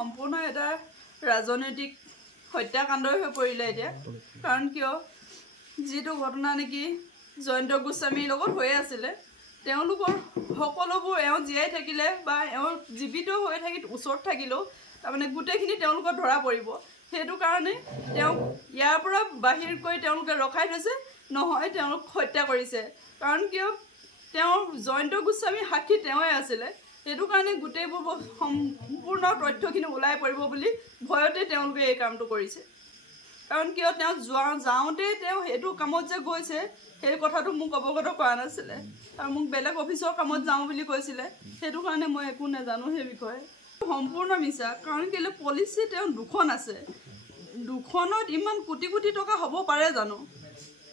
সম্পূৰ্ণ এটা ৰাজনৈতিক হত্যাকাণ্ডই হৈ পৰিলে এতিয়া কাৰণ কিয় যিটো ঘটনা নেকি জয়ন্ত গোস্বামীৰ লগত হৈ আছিলে তেওঁলোকৰ সকলোবোৰ জীয়াই থাকিলে বা জীৱিত হৈ থাকি ওচৰত থাকিলেও তাৰমানে গোটেইখিনি তেওঁলোকৰ ধৰা পৰিব সেইটো কাৰণে ইয়াৰ পৰা বাহিৰ কৰি তেওঁলোকে ৰখাই থৈছে নহয় তেওঁলোক হত্যা কৰিছে কাৰণ কিয় জয়ন্ত গোস্বামী সাক্ষী তেওঁই আছিলে সেইটো কাৰণে গোটেইবোৰ সম্পূৰ্ণ তথ্যখিনি ওলাই পৰিব বুলি ভয়তে তেওঁলোকে এই কামটো কৰিছে কাৰণ কিয় যাওঁতে সেইটো কামত যে গৈছে সেই কথাটো মোক অৱগত কৰা নাছিলে আৰু মোক বেলেগ অফিচৰ কামত যাওঁ বুলি কৈছিলে সেইটো কাৰণে মই একো নাজানো সেই বিষয়ে সম্পূৰ্ণ মিছা কাৰণ কেলে পলিচি দুখন আছে দুখনত ইমান কোটি কোটি টকা হ'ব পাৰে জানো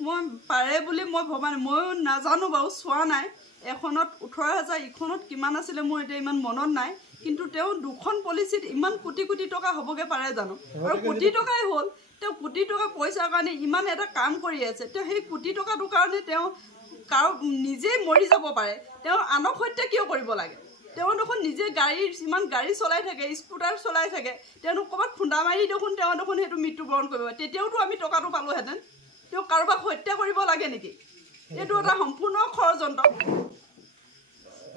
মই পাৰে বুলি মই ভবা নাই মই নাজানো বাৰু চোৱা নাই এখনত 18,000 ইখনত কিমান আছিলে মোৰ এতিয়া ইমান মনত নাই কিন্তু দুখন পলিচিত ইমান কোটি কোটি টকা হ'বগে পাৰে জানো আৰু কোটি টকাই হ'ল কোটি টকা পইচাৰ কাৰণে ইমান এটা কাম কৰি আছে সেই কোটি টকাটোৰ কাৰণে নিজে মৰি যাব পাৰে আনক হত্যা কিয় কৰিব লাগে দেখোন নিজে ইমান গাড়ী চলাই থাকে স্কুটাৰ চলাই থাকে ক'ৰবাত খুন্দা মাৰি দেখোন সেইটো মৃত্যুবৰণ কৰিব তেতিয়াওতো আমি টকাটো পালোহেঁতেন কাৰোবাক হত্যা কৰিব লাগে নেকি এইটো এটা সম্পূৰ্ণ ষড়যন্ত্ৰ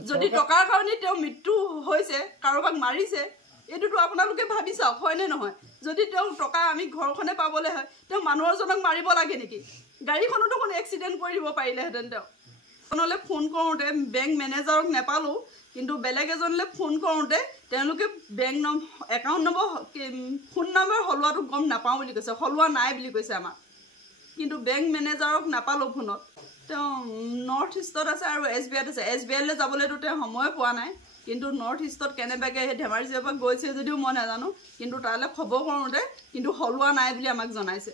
যদি টকাৰ কাৰণে মৃত্যু হৈছে কাৰোবাক মাৰিছে এইটোতো আপোনালোকে ভাবি চাওক হয়নে নহয় যদি টকা আমি ঘৰখনে পাবলৈ হয় মানুহজনক মাৰিব লাগে নেকি গাড়ীখনো দেখোন এক্সিডেণ্ট কৰি দিব পাৰিলেহেঁতেন এজনলৈ ফোন কৰোঁতে বেংক মেনেজাৰক নাপালোঁ কিন্তু বেলেগ এজনলৈ ফোন কৰোঁতে তেওঁলোকে bank account number phone number সলোৱাটো গম নাপাওঁ বুলি কৈছে সলোৱা নাই বুলি কৈছে আমাক কিন্তু বেংক মেনেজাৰক নাপালোঁ ফোনত নৰ্থ ইষ্টত আছে আৰু SBIত আছে SBIলৈ যাবলৈতো সময় পোৱা নাই কিন্তু নৰ্থ ইষ্টত কেনেবাকৈ সেই ধেমাজিৰ পৰা গৈছে যদিও মই নাজানো কিন্তু তালৈ খবৰ কৰোঁতে কিন্তু সলোৱা নাই বুলি আমাক জনাইছে